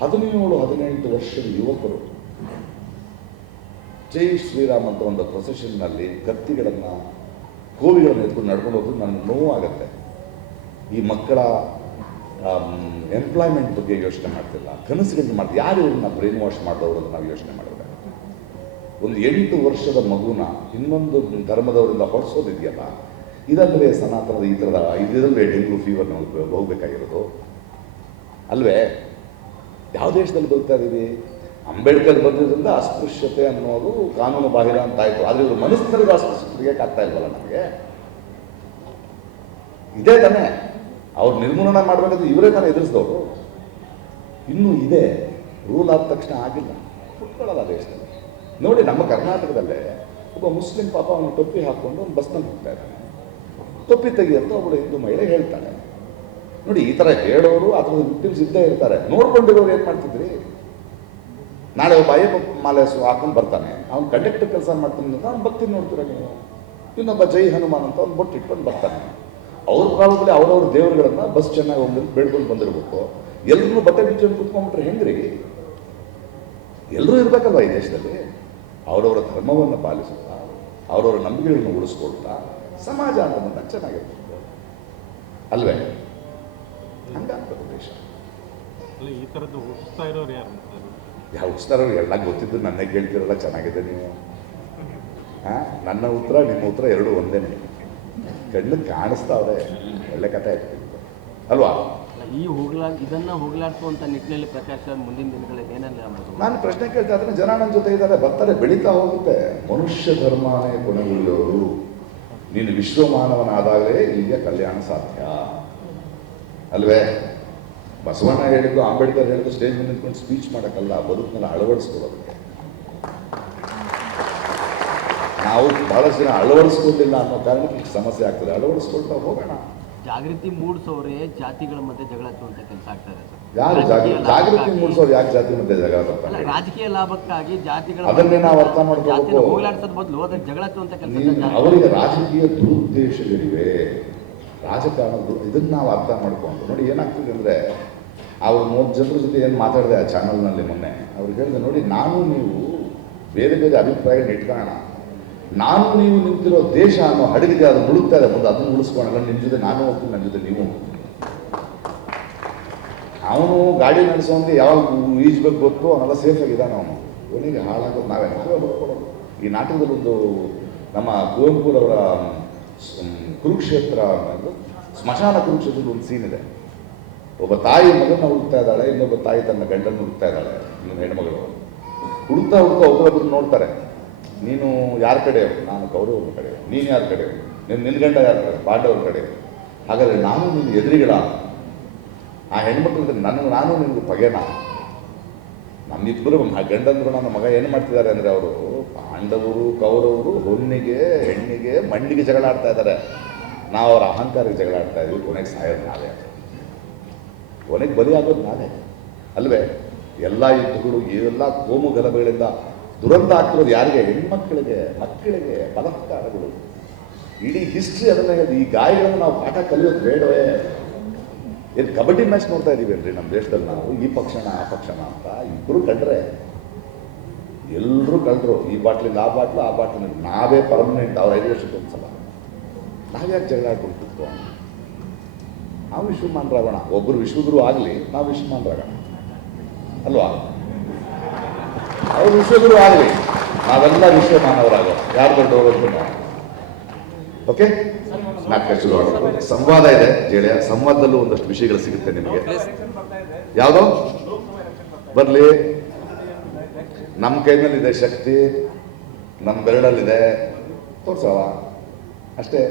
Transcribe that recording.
17-18 ವರ್ಷದ ಯುವಕರು ಜೈ ಶ್ರೀರಾಮ್ ಅಂತ ಒಂದು ಪ್ರೊಸೆಷನ್ನಲ್ಲಿ ಕತ್ತಿಗಳನ್ನು ಕೋವಿಗಳನ್ನು ಎತ್ಕೊಂಡು ನಡ್ಕೊಂಡು ಹೋಗೋದು ನನಗೆ ನೋವಾಗುತ್ತೆ. ಈ ಮಕ್ಕಳ ಎಂಪ್ಲಾಯ್ಮೆಂಟ್ ಬಗ್ಗೆ ಯೋಚನೆ ಮಾಡ್ತಿಲ್ಲ, ಕನಸುಗಳನ್ನು ಮಾಡ್ತೀವಿ. ಯಾರು ಇವ್ರನ್ನ ಬ್ರೈನ್ ವಾಶ್ ಮಾಡಿದವರು ಅಂತ ನಾವು ಯೋಚನೆ ಮಾಡಿದ್ರೆ, ಒಂದು 8 ವರ್ಷದ ಮಗುನ ಇನ್ನೊಂದು ಧರ್ಮದವರಿಂದ ಹೊರಸೋದಿದೆಯಲ್ಲ, ಇದಲ್ಲವೇ ಸನಾತನದ ಈ ಥರದ ಇದರಲ್ಲೇ ಡೆಂಗ್ಯೂ ಫೀವರ್ನ ಹೋಗ್ಬೇಕಾಗಿರೋದು ಅಲ್ವೇ? ಯಾವ ದೇಶದಲ್ಲಿ ಬದುಕ್ತಾ ಇದ್ದೀವಿ? ಅಂಬೇಡ್ಕರ್ ಬಂದಿದ್ದರಿಂದ ಅಸ್ಪೃಶ್ಯತೆ ಅನ್ನೋದು ಕಾನೂನು ಬಾಹಿರ ಅಂತ ಆಯಿತು. ಆದರೆ ಇವರು ಮನಸ್ಸಿನರಿಗೆ ಅಸ್ಪೃಶ್ಯತೆಗೆ ಆಗ್ತಾ ಇಲ್ವಲ್ಲ ನಮಗೆ? ಇದೇ ತಾನೇ ಅವ್ರು ನಿರ್ಮೂಲನೆ ಮಾಡಬೇಕಾದ್ರೆ ಇವರೇ ತಾನೇ ಎದುರಿಸಿದವರು. ಇನ್ನೂ ಇದೆ, ರೂಲ್ ಆದ ತಕ್ಷಣ ಆಗಿಲ್ಲ, ಕುಟ್ಕೊಳ್ಳಲ್ಲ ದೇಶದಲ್ಲಿ. ನೋಡಿ, ನಮ್ಮ ಕರ್ನಾಟಕದಲ್ಲೇ ಒಬ್ಬ ಮುಸ್ಲಿಂ ಪಾಪ ಅವನು ಟೊಪ್ಪಿ ಹಾಕ್ಕೊಂಡು ಒಂದು ಬಸ್ನಲ್ಲಿ ಹೋಗ್ತಾ ಇದ್ದಾನೆ. ಟೊಪ್ಪಿ ತೆಗಿ ಅಂತ ಒಬ್ಬಳು ಹಿಂದೂ ಮಹಿಳೆ ಹೇಳ್ತಾಳೆ. ನೋಡಿ, ಈ ಥರ ಹೇಳೋರು ಆ ಥರದ ವಿಕ್ಟಿಮ್ಸ್ ಇದ್ದೇ ಇರ್ತಾರೆ. ನೋಡ್ಕೊಂಡಿರೋರು ಏನು ಮಾಡ್ತಿದ್ರಿ? ನಾಳೆ ಒಬ್ಬ ಅಯ್ಯಪ್ಪ ಮಾಲೆ ಹಾಕೊಂಡು ಬರ್ತಾನೆ, ಅವ್ನು ಕಂಡಕ್ಟರ್ ಕೆಲಸ ಮಾಡ್ತಾನೆ ಅಂತ ಅವ್ನು ಭಕ್ತಿ ನೋಡ್ತೀರ ನೀವು. ಇನ್ನೊಬ್ಬ ಜೈ ಹನುಮಾನ್ ಅಂತ ಅವ್ನು ಬೊಟ್ಟು ಇಟ್ಕೊಂಡು ಬರ್ತಾನೆ. ಅವ್ರ ಪ್ರಾಬಬ್ಲಿ ಅವ್ರವ್ರ ದೇವರುಗಳನ್ನ ಬಸ್ ಚೆನ್ನಾಗಿ ಹೋಗಿ ಬೇಡ್ಕೊಂಡು ಬಂದಿರಬೇಕು. ಎಲ್ಲರೂ ಬಟ್ಟೆ ಬಿಚ್ಚಲ್ಲಿ ಕುತ್ಕೊಂಡ್ಬಿಟ್ರೆ ಹೆಂಗ್ರಿ? ಎಲ್ಲರೂ ಇರಬೇಕಲ್ವ ಈ ದೇಶದಲ್ಲಿ? ಅವರವರ ಧರ್ಮವನ್ನು ಪಾಲಿಸುತ್ತಾ, ಅವರವರ ನಂಬಿಕೆಗಳನ್ನು ಉಳಿಸ್ಕೊಳ್ತಾ ಸಮಾಜ ಅಂತ ಬಂದಾಗ ಚೆನ್ನಾಗಿರ್ಬೇಕು ಅಲ್ವೇ? ಹಂಗಾಗ್ಬೇಕು ದೇಶ. ಈ ಥರದ್ದು ಹುಟ್ಟಿಸ್ತಾ ಇರೋರು ಯಾರು? ಯಾವ ಹುಟ್ಟಿಸ್ತಾರೋ ಎಲ್ಲ ಗೊತ್ತಿದ್ದು ನನ್ನೇ ಕೇಳ್ತಿರಲ್ಲ. ಚೆನ್ನಾಗಿದೆ ನೀವು. ನನ್ನ ಉತ್ತರ ನಿಮ್ಮ ಉತ್ತರ ಎರಡೂ ಒಂದೇನೆ. ಕಣ್ಣು ಕಾಣಿಸ್ತಾವ್ರೆ, ಒಳ್ಳೆ ಕಥೆ ಆಗ್ತಿತ್ತು ಅಲ್ವಾ? ಇದನ್ನ ಹೋಗ್ಲಾಡಿಸುವಂತ ನಿಟ್ಟಿನಲ್ಲಿ ಪ್ರಕಾಶ್ ಮುಂದಿನ ದಿನಗಳಲ್ಲಿ ಏನೆಲ್ಲ ನಾನು ಪ್ರಶ್ನೆ ಕೇಳ್ತಾ ಇದ್ರೆ ಜನ ನನ್ನ ಜೊತೆ ಇದ್ದಾರೆ, ಬರ್ತಾರೆ, ಬೆಳೀತಾ ಹೋಗುತ್ತೆ. ಮನುಷ್ಯ ಧರ್ಮನೇ ಕೊನೆಗೊಳ್ಳುವವರು. ನೀನು ವಿಶ್ವಮಾನವನಾದಾಗಲೇ ಇಲ್ಲಿಯ ಕಲ್ಯಾಣ ಸಾಧ್ಯ ಅಲ್ವೇ? ಬಸವಣ್ಣ ಹೇಳಿದ್ದು, ಅಂಬೇಡ್ಕರ್ ಹೇಳಿದ್ದು ಸ್ಟೇಜ್ ಮೇಲೆ ನಿಂತ್ಕೊಂಡು ಸ್ಪೀಚ್ ಮಾಡೋಕ್ಕಲ್ಲ, ಬದುಕಿನಲ್ಲಿ ಅಳವಡಿಸ್ಕೊಳ್ಳೋದಕ್ಕೆ. ನಾವು ಬಹಳಷ್ಟು ಜನ ಅಳವಡಿಸ್ಕೊಂಡಿಲ್ಲ ಅನ್ನೋ ಕಾರಣಕ್ಕೆ ಸಮಸ್ಯೆ ಆಗ್ತದೆ. ಅಳವಡಿಸ್ಕೊಳ್ತಾ ಹೋಗೋಣ. ಜಾಗೃತಿ ಮೂಡಿಸೋರೆ ಜಾತಿಗಳ ಮಧ್ಯೆ ಜಗಳ ಹಚ್ಚುವಂತ ಕೆಲಸ ಆಗ್ತದೆ. ಯಾರು ಜಾಗೃತಿ ಮೂಡಿಸೋರು? ಯಾಕೆ ಜಾತಿ ಮಧ್ಯೆ ಜಗಳ ಬರ್ತಾರೆ? ರಾಜಕೀಯ ಲಾಭಕ್ಕಾಗಿ ಜಾತಿಗಳ ಅದನ್ನೇ ನಾವು ಅರ್ಥ ಮಾಡ್ಕೋಬೇಕು. ಹೋಗ್ಲಾಡ್ಸೋದ್ ಬದಲು ಅದಕ್ಕೆ ಜಗಳ ಹಚ್ಚುವಂತ ಕೆಲಸ. ಅವರಿಗೆ ರಾಜಕೀಯ ದುರುದ್ದೇಶಗಳಿವೆ, ರಾಜಕಾರಣದ್ದು. ಇದನ್ನ ನಾವು ಅರ್ಥ ಮಾಡ್ಕೊಂಡು ನೋಡಿ ಏನಾಗ್ತದೆ ಅಂದರೆ, ಅವ್ರು 30 ಜನರ ಜೊತೆ ಏನು ಮಾತಾಡಿದೆ ಆ ಚಾನಲ್ನಲ್ಲಿ ಮೊನ್ನೆ, ಅವ್ರಿಗೆ ಹೇಳಿದೆ, ನೋಡಿ ನಾನು ನೀವು ಬೇರೆ ಬೇರೆ ಅಭಿಪ್ರಾಯಗಳನ್ನ ಇಟ್ಕೊಳ್ಳೋಣ, ನಾನು ನೀವು ನಿಂತಿರೋ ದೇಶ ಅನ್ನೋ ಹಡಗಿದೆ, ಅದು ಮುಳುಗ್ತಾ ಇದೆ, ಮುಂದೆ ಅದನ್ನು ಉಳಿಸ್ಕೊಳ್ಳೋಣ. ನಿಮ್ಮ ಜೊತೆ ನಾನು ಹೋಗ್ತೀನಿ, ನನ್ನ ಜೊತೆ ನೀವು. ಅವನು ಗಾಡಿ ನಡೆಸೋನ್ಗೆ ಯಾವಾಗ ಈಜ್ಬೇಕು ಗೊತ್ತು, ಅವನೆಲ್ಲ ಸೇಫ್ ಆಗಿದ್ದಾನೆ. ಅವನಿಗೆ ಹಾಳಾಗೋದು ನಾವೇ ಹೊಡ್ಕೊಡೋದು. ಈ ನಾಟಕದಲ್ಲೊಂದು ನಮ್ಮ ಕುವೆಂಪುರವರ ಕುರುಕ್ಷೇತ್ರ ಅನ್ನೋದು ಸ್ಮಶಾನ ಕುರುಕ್ಷೇತ್ರದ ಒಂದು ಸೀನ್ ಇದೆ. ಒಬ್ಬ ತಾಯಿ ಮಗನ ಹುಡುಕ್ತಾ ಇದ್ದಾಳೆ, ಇನ್ನೊಬ್ಬ ತಾಯಿ ತನ್ನ ಗಂಡನ್ನು ಹುಡುಕ್ತಾ ಇದ್ದಾಳೆ. ಇನ್ನೊಂದು ಹೆಣ್ಮಗಳು ಹುಡುಕ್ತಾ ಒಬ್ಬರೊಬ್ಬರು ನೋಡ್ತಾರೆ. ನೀನು ಯಾರ ಕಡೆ? ನಾನು ಕೌರವ್ರ ಕಡೆ. ನೀನು ಯಾರ ಕಡೆ? ನಿನ್ನ ಗಂಡ ಯಾರ ಕಡೆ? ಪಾಂಡವ್ರ ಕಡೆ. ಹಾಗಾದರೆ ನಾನು ನಿನ್ನ ಎದುರಿಗಳ? ಆ ಹೆಣ್ಮಕ್ಳಿಗೆ ನಾನು ನಿನಗೆ ಪಗೆನ? ನಮ್ಮಿಬ್ಬರು ಗಂಡಂದ್ರು ನನ್ನ ಮಗ ಏನು ಮಾಡ್ತಿದ್ದಾರೆ ಅಂದರೆ, ಅವರು ಪಾಂಡವರು ಕೌರವರು ಹೊನ್ನಿಗೆ ಹೆಣ್ಣಿಗೆ ಮಣ್ಣಿಗೆ ಜಗಳ ಆಡ್ತಾ ಇದ್ದಾರೆ. ನಾವು ಅವರ ಅಹಂಕಾರಕ್ಕೆ ಜಗಳ ಆಡ್ತಾ ಇದ್ವಿ. ಕೊನೆಗೆ ಸಾಯೋದು ನಾವೇ, ಕೊನೆಗೆ ಬಲಿಯಾಗೋದು ನಾವೇ ಅಲ್ವೇ? ಎಲ್ಲ ಯುದ್ಧಗಳು, ಇವೆಲ್ಲ ಕೋಮು ಗಲಭೆಗಳಿಂದ ದುರಂತ ಆಗ್ತಿರೋದು ಯಾರಿಗೆ? ಹೆಣ್ಮಕ್ಳಿಗೆ, ಮಕ್ಕಳಿಗೆ, ಬಲಾತ್ಕಾರಗಳು. ಇಡೀ ಹಿಸ್ಟ್ರಿ ಅದನ್ನ ಹೇಳಿದೆ. ಈ ಗಾಯಗಳನ್ನು ನಾವು ಪಾಠ ಕಲಿಯೋದು ಬೇಡವೇ? ಏನು ಕಬಡ್ಡಿ ಮ್ಯಾಚ್ ನೋಡ್ತಾ ಇದ್ದೀವಿ ಅಲ್ರಿ ನಮ್ಮ ದೇಶದಲ್ಲಿ ನಾವು? ಈ ಪಕ್ಷಣ ಆ ಪಕ್ಷಣ ಅಂತ ಇಬ್ಬರು ಕಳ್ರೆ, ಎಲ್ಲರೂ ಕಳ್ರು. ಈ ಬಾಟ್ಲಿಂದ ಆ ಬಾಟ್ಲು, ಆ ಬಾಟ್ಲಿಂದ ನಾವೇ ಪರ್ಮನೆಂಟ್. ಅವ್ರು 5 ವರ್ಷಕ್ಕೆ ಒಂದ್ಸಲ ನಾವ್ಯಾಕೆ ಜಗಳ ಆಡ್ಕೊಂಡು ಕೂತ್ಕೋ? ನಾವು ವಿಶ್ವಮಾನರಾಗೋಣ. ಒಬ್ಬರು ವಿಶ್ವಗುರು ಆಗಲಿ, ನಾವು ವಿಶ್ವಮಾನರಾಗೋಣ ಅಲ್ವಾ? ಅವ್ರು ವಿಶ್ವಗುರು ಆಗಲಿ, ನಾವೆಲ್ಲ ವಿಶ್ವಮಾನವರಾಗೋಣ. ಯಾರು ದೊಡ್ಡವರು? ಓಕೆ, ನಾಟಕ ಶುರು ಮಾಡೋದು. ಸಂವಾದ ಇದೆ ಗೆಳೆಯ, ಸಂವಾದದಲ್ಲೂ ಒಂದಷ್ಟು ವಿಷಯಗಳು ಸಿಗುತ್ತೆ ನಿಮಗೆ. ಯಾವುದೋ ಬರಲಿ, ನಮ್ಮ ಕೈ ಮೇಲಿದೆ ಶಕ್ತಿ, ನಮ್ಮ ಬೆರಳಲ್ಲಿದೆ, ತೋರ್ಸವ ಅಷ್ಟೇ.